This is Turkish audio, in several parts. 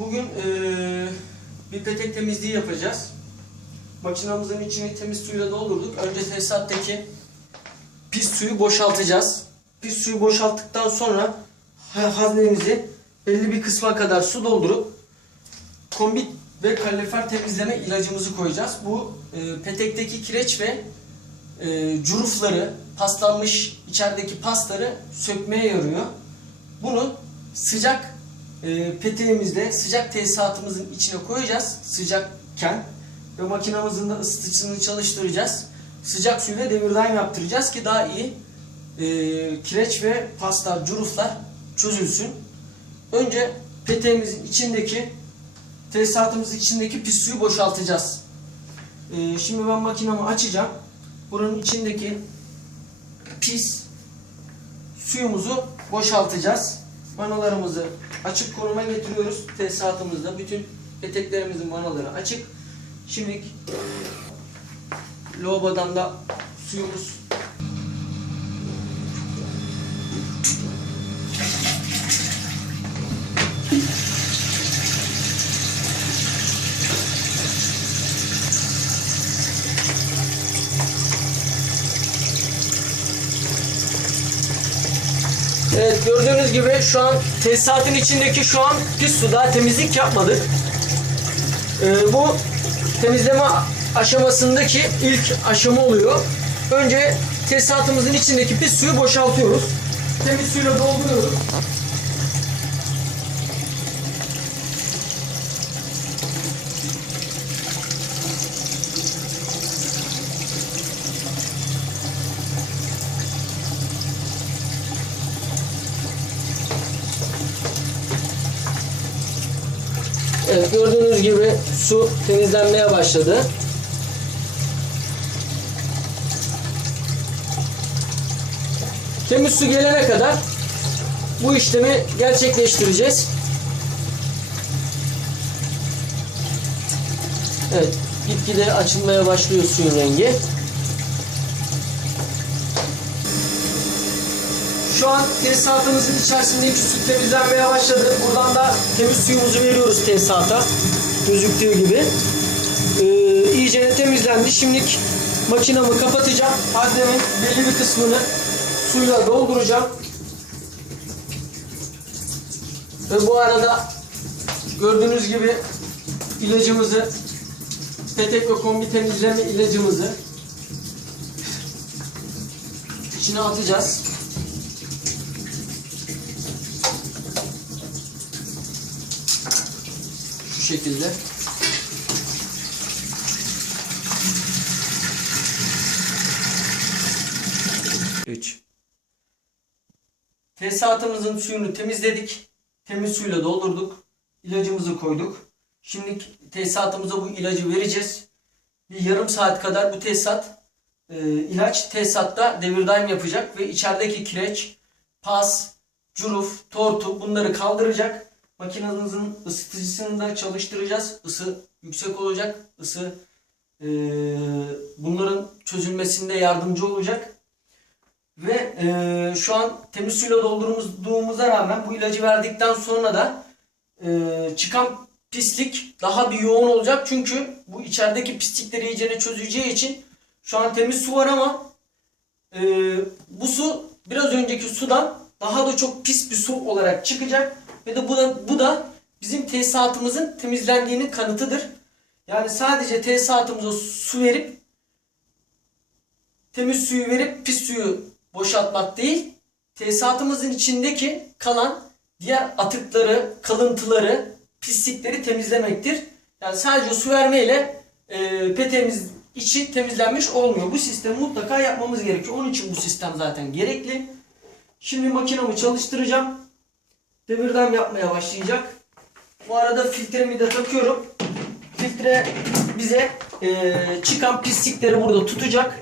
Bugün bir petek temizliği yapacağız. Makinamızın içini temiz suyla doldurduk. Önce tesisattaki pis suyu boşaltacağız. Pis suyu boşalttıktan sonra haznemizi belli bir kısma kadar su doldurup kombit ve kalorifer temizleme ilacımızı koyacağız. Bu petekteki kireç ve curufları, paslanmış içerideki pasları sökmeye yarıyor. Bunu sıcak peteğimizde, sıcak tesisatımızın içine koyacağız sıcakken ve makinamızın da ısıtıcısını çalıştıracağız. Sıcak suyla devirdaim yaptıracağız ki daha iyi kireç ve paslar, curuflar çözülsün. Önce peteğimizin içindeki, tesisatımızın içindeki pis suyu boşaltacağız. Şimdi ben makinamı açacağım. Buranın içindeki pis suyumuzu boşaltacağız. Vanalarımızı açık konuma getiriyoruz. Tesisatımızda bütün peteklerimizin vanaları açık. Şimdi lavabodan da suyumuz Evet, gördüğünüz gibi şu an tesisatın içindeki şu an pis su, daha temizlik yapmadık. Bu temizleme aşamasındaki ilk aşama oluyor. Önce tesisatımızın içindeki pis suyu boşaltıyoruz. Temiz suyla dolduruyoruz. Evet, gördüğünüz gibi su temizlenmeye başladı. Temiz su gelene kadar bu işlemi gerçekleştireceğiz. Evet, gitgide açılmaya başlıyor suyun rengi. Şu an tesisatımızın içerisindeki su temizlenmeye başladı. Buradan da temiz suyumuzu veriyoruz tesisata. Gözüktüğü gibi. İyice temizlendi. Şimdi makinamı kapatacağım. Haznemin belli bir kısmını suyla dolduracağım. Ve bu arada gördüğünüz gibi ilacımızı, petek ve kombi temizleme ilacımızı içine atacağız. Şu şekilde. Tesisatımızın suyunu temizledik. Temiz suyla doldurduk. İlacımızı koyduk. Şimdi tesisatımıza bu ilacı vereceğiz. Bir yarım saat kadar bu ilaç tesisatta devirdaim yapacak ve içerideki kireç, pas, curuf, tortu bunları kaldıracak. Makinamızın ısıtıcısını da çalıştıracağız. Isı yüksek olacak. Isı bunların çözülmesinde yardımcı olacak. Ve şu an temiz suyla doldurduğumuza rağmen bu ilacı verdikten sonra da çıkan pislik daha bir yoğun olacak. Çünkü bu içerideki pislikleri iyicene çözeceği için şu an temiz su var ama bu su biraz önceki sudan daha da çok pis bir su olarak çıkacak. Ve de bu da bizim tesisatımızın temizlendiğinin kanıtıdır. Yani sadece tesisatımıza su verip, temiz suyu verip pis suyu boşaltmak değil, tesisatımızın içindeki kalan diğer atıkları, kalıntıları, pislikleri temizlemektir. Yani sadece su vermeyle peteğimiz içi temizlenmiş olmuyor. Bu sistemi mutlaka yapmamız gerekiyor. Onun için bu sistem zaten gerekli. Şimdi makinamı çalıştıracağım. Devirdaim yapmaya başlayacak. Bu arada filtremi de takıyorum. Filtre bize çıkan pislikleri burada tutacak.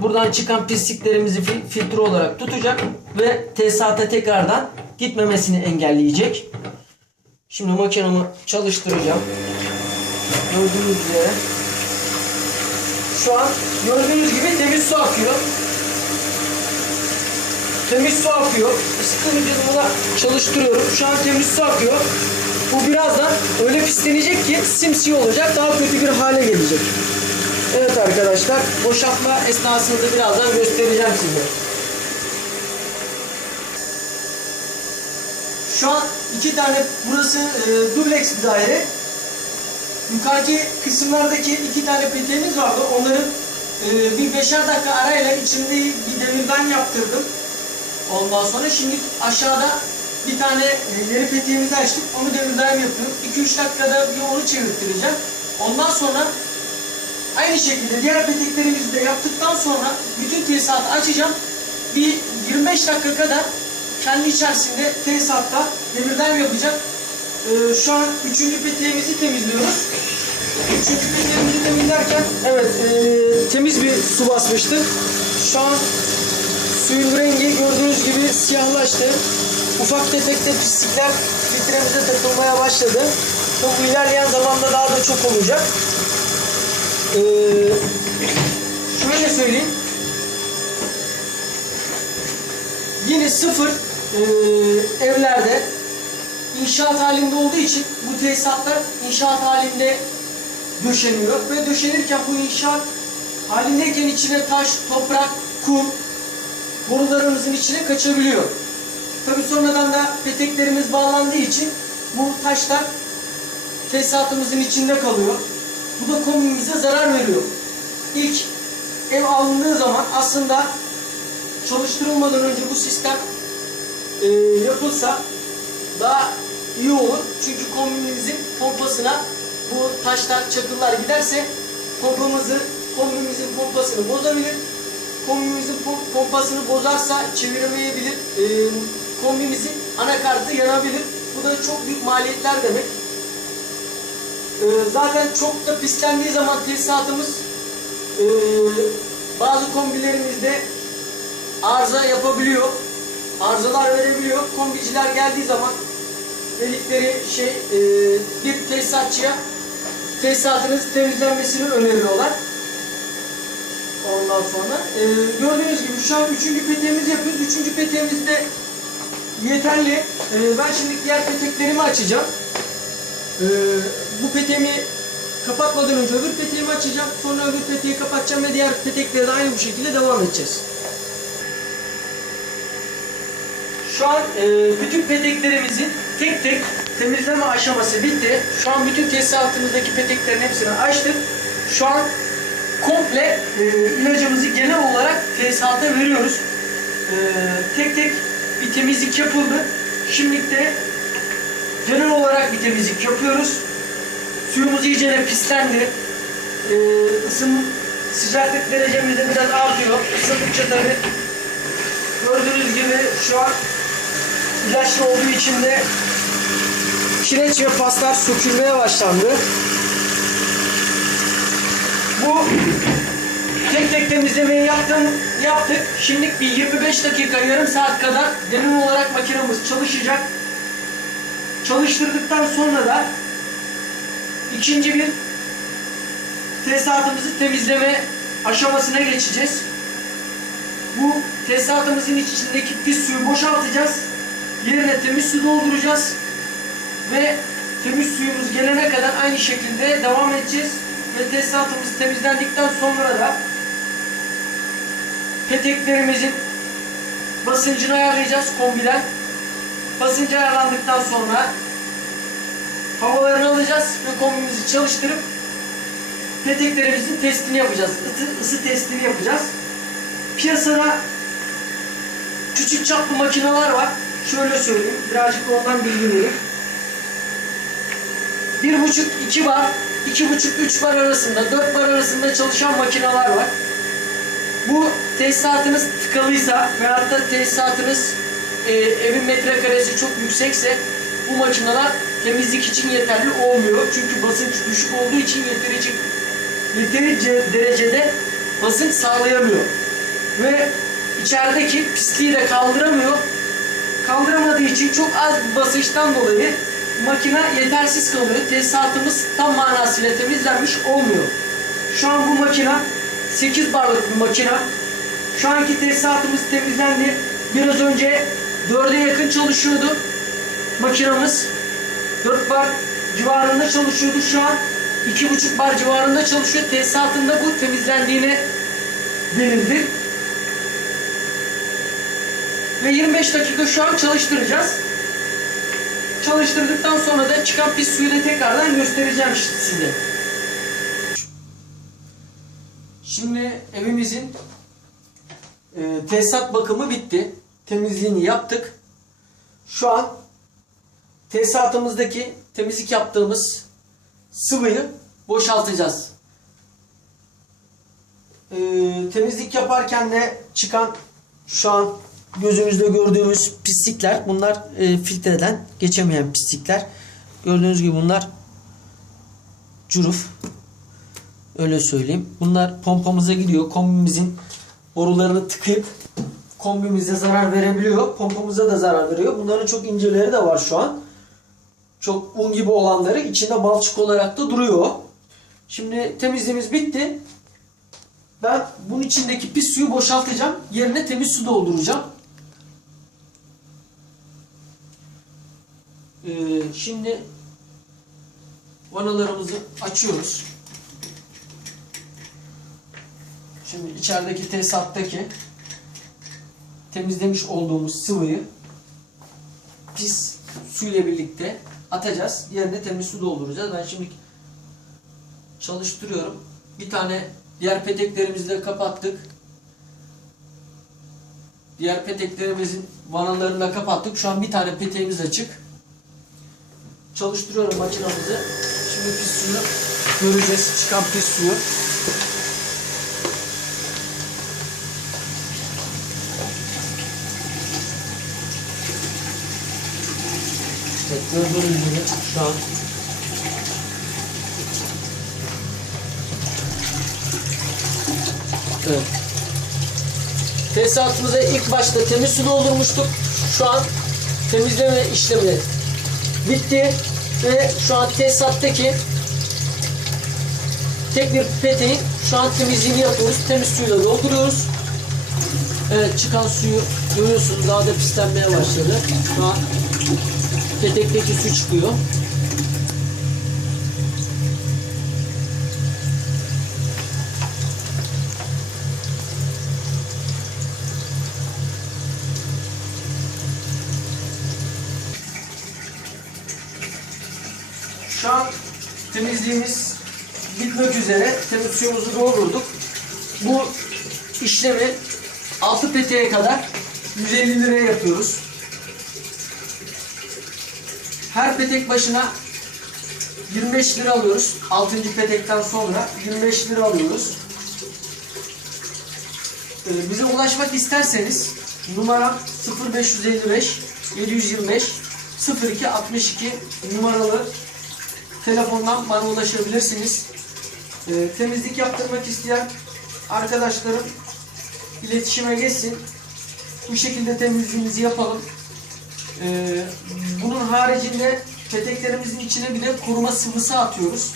Buradan çıkan pisliklerimizi filtre olarak tutacak ve tesisata tekrardan gitmemesini engelleyecek. Şimdi makinamı çalıştıracağım. Gördüğünüz üzere. Şu an gördüğünüz gibi temiz su akıyor. Temiz su akıyor. Sıkı bir buna çalıştırıyorum. Şu an temiz su akıyor. Bu birazdan öyle pislenecek ki simsiyah olacak, daha kötü bir hale gelecek. Evet arkadaşlar, boşaltma esnasında birazdan göstereceğim size. Şu an iki tane, burası dubleks bir daire. Yukarıki kısımlardaki iki tane peteğimiz vardı. Onların bir 5'er dakika arayla içinde bir demirden yaptırdım. Ondan sonra şimdi aşağıda bir tane yeni peteğimizi açtık. Onu demirden yapıyorum. 2-3 dakikada bir onu çevirttireceğim. Ondan sonra aynı şekilde diğer peteklerimizi de yaptıktan sonra bütün tesisatı açacağım. Bir 25 dakika kadar kendi içerisinde tesisatta demirden yapacak. Şu an 3. peteğimizi temizliyoruz. 3. peteğimizi temizlerken evet temiz bir su basmıştık. Şu an suyun rengi gördüğünüz gibi siyahlaştı. Ufak tefek de pislikler filtremize takılmaya başladı. Bu ilerleyen zamanda daha da çok olacak. Şöyle söyleyeyim. Yine sıfır evlerde inşaat halinde olduğu için bu tesisatlar inşaat halinde döşeniyor ve döşenirken bu inşaat halindeyken içine taş, toprak, kum borularımızın içine kaçabiliyor. Tabi sonradan da peteklerimiz bağlandığı için bu taşlar tesisatımızın içinde kalıyor. Bu da kombimize zarar veriyor. İlk ev alındığı zaman aslında çalıştırılmadan önce bu sistem yapılsa daha iyi olur. Çünkü kombimizin pompasına bu taşlar, çakıllar giderse kombimizin pompasını bozabilir. Kombimizin pompasını bozarsa çeviremeyebilir. Kombimizin anakartı yanabilir. Bu da çok büyük maliyetler demek. Zaten çok da pislendiği zaman tesisatımız bazı kombilerimizde arıza yapabiliyor. Arızalar verebiliyor. Kombiciler geldiği zaman dedikleri bir tesisatçıya tesisatınız temizlenmesini öneriyorlar. Ondan sonra gördüğünüz gibi şu an 3. peteğimizi yapıyoruz. 3. peteğimiz de yeterli. Ben şimdi diğer peteklerimi açacağım. Bu peteğimi kapatmadan önce öbür peteğimi açacağım. Sonra öbür peteği kapatacağım ve diğer peteklere de aynı bu şekilde devam edeceğiz. Şu an bütün peteklerimizin tek tek temizleme aşaması bitti. Şu an bütün tesisatımızdaki peteklerin hepsini açtık. Şu an komple ilacımızı genel olarak tesisata veriyoruz. Tek tek bir temizlik yapıldı. Şimdi de genel olarak bir temizlik yapıyoruz. Suyumuz iyice de pislendi. Sıcaklık derecemiz de biraz artıyor. Isındıkça tabii gördüğünüz gibi şu an ilaçlı olduğu için de kireç ve paslar sökülmeye başlandı. Bu tek tek temizlemeyi yaptık. Şimdi bir 25 dakika, yarım saat kadar genel olarak makinamız çalışacak. Çalıştırdıktan sonra da ikinci bir tesisatımızı temizleme aşamasına geçeceğiz. Bu tesisatımızın içindeki pis suyu boşaltacağız. Yerine temiz su dolduracağız. Ve temiz suyumuz gelene kadar aynı şekilde devam edeceğiz. Ve tesisatımız temizlendikten sonra da peteklerimizin basıncını ayarlayacağız kombiden. Basıncı ayarlandıktan sonra havalarını alacağız ve kombimizi çalıştırıp peteklerimizin testini yapacağız. Isı testini yapacağız. Piyasada küçük çaplı makineler var. Şöyle söyleyeyim, birazcık ondan bilgi vereyim. 1,5-2 bar, 2,5-3 bar arasında, 4 bar arasında çalışan makineler var. Bu tesisatınız tıkalıysa veyahut da tesisatınız evin metrekaresi çok yüksekse bu makineler temizlik için yeterli olmuyor. Çünkü basınç düşük olduğu için yeterince derecede basınç sağlayamıyor. Ve içerideki pisliği de kaldıramıyor. Kaldıramadığı için çok az bir basınçtan dolayı makine yetersiz kalıyor. Tesisatımız tam manasıyla temizlenmiş olmuyor. Şu an bu makine 8 barlık bir makine. Şu anki tesisatımız temizlendi. Biraz önce 4'e yakın çalışıyordu makinamız. 4 bar civarında çalışıyordu. Şu an 2,5 bar civarında çalışıyor. Tesisatında bu temizlendiğine denildi. Ve 25 dakika şu an çalıştıracağız. Çalıştırdıktan sonra da çıkan pis suyu da tekrardan göstereceğim size. Şimdi evimizin tesisat bakımı bitti. Temizliğini yaptık. Şu an tesisatımızdaki temizlik yaptığımız sıvıyı boşaltacağız. Temizlik yaparken de çıkan şu an gözümüzde gördüğümüz pislikler, bunlar filtreden geçemeyen pislikler. Gördüğünüz gibi bunlar cüruf. Öyle söyleyeyim. Bunlar pompamıza gidiyor. Kombimizin borularını tıkayıp kombimize zarar verebiliyor. Pompamıza da zarar veriyor. Bunların çok inceleri de var şu an. Çok un gibi olanları içinde balçık olarak da duruyor. Şimdi temizliğimiz bitti. Ben bunun içindeki pis suyu boşaltacağım. Yerine temiz su dolduracağım. Şimdi vanalarımızı açıyoruz. Şimdi içerideki tesisattaki temizlemiş olduğumuz sıvıyı pis suyla birlikte atacağız. Yerine temiz su dolduracağız. Ben şimdi çalıştırıyorum. Bir tane diğer peteklerimizi de kapattık. Diğer peteklerimizin vanalarını da kapattık. Şu an bir tane peteğimiz açık. Çalıştırıyorum makinamızı. Şimdi pis suyu göreceğiz. Çıkan pis suyu. Evet, gördüğünüz gibi şu an evet. Tesisatımıza ilk başta temiz su doldurmuştuk. Şu an temizleme işlemi bitti ve şu an tesisattaki tek bir peteğin şu an temizliğini yapıyoruz. Temiz suyla dolduruyoruz. Evet, çıkan suyu görüyorsunuz, daha da pislenmeye başladı. Şu an petekteki su çıkıyor. Şu an temizliğimiz bitmek üzere. Temiz suyumuzu doldurduk. Bu işlemi 6 peteğe kadar 150 liraya yapıyoruz. Her petek başına 25 lira alıyoruz. 6. petekten sonra 25 lira alıyoruz. Bize ulaşmak isterseniz numaram 0555 725 02 62 numaralı telefondan bana ulaşabilirsiniz. Temizlik yaptırmak isteyen arkadaşlarım iletişime geçsin. Bu şekilde temizliğimizi yapalım. Bunun haricinde peteklerimizin içine bir de koruma sıvısı atıyoruz.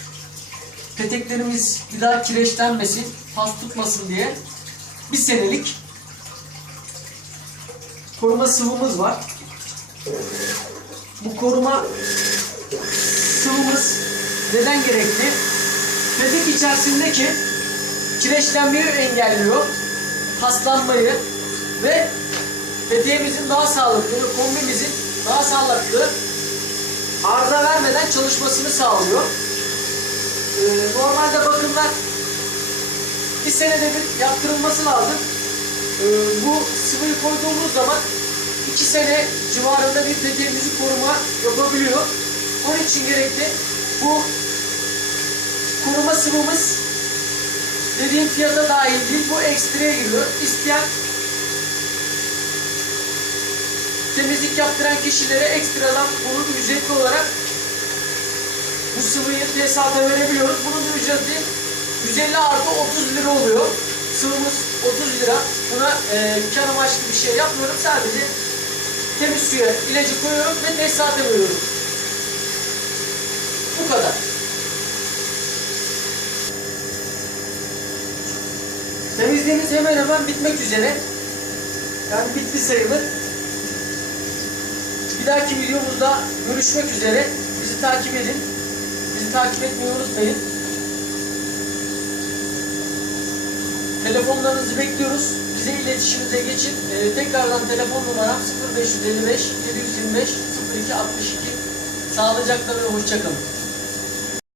Peteklerimiz bir daha kireçlenmesin, pas tutmasın diye bir senelik koruma sıvımız var. Bu koruma sıvımız neden gerekli? Petek içerisindeki kireçlenmeyi engelliyor, paslanmayı ve peteğimizin daha sağlıklı ve kombimizin daha sağlıklı, arıza vermeden çalışmasını sağlıyor. Normalde bakımlar bir senede bir yaptırılması lazım. Bu sıvıyı koyduğumuz zaman 2 sene civarında bir peteğimizi koruma yapabiliyor. Onun için gerekli. Bu koruma sıvımız dediğim fiyata dahil değil, bu ekstraya giriyor. İsteyen temizlik yaptıran kişilere ekstradan bunu ücretli olarak bu sıvıyı tesisata verebiliyoruz. Bunun ücreti 150 artı 30 lira oluyor. Sıvımız 30 lira. Buna kar amaçlı bir şey yapmıyorum. Sadece temiz suya ilacı koyuyorum ve tesisata veriyorum. Bu kadar. Temizliğimiz hemen hemen bitmek üzere. Yani bitti sayılır. Bir dahaki videomuzda görüşmek üzere. Bizi takip edin. Bizi takip etmeyi unutmayın. Telefonlarınızı bekliyoruz. Bize iletişimize geçin. Tekrardan telefon numaram 0555 725 0262. Sağlıcakla ve hoşça kalın.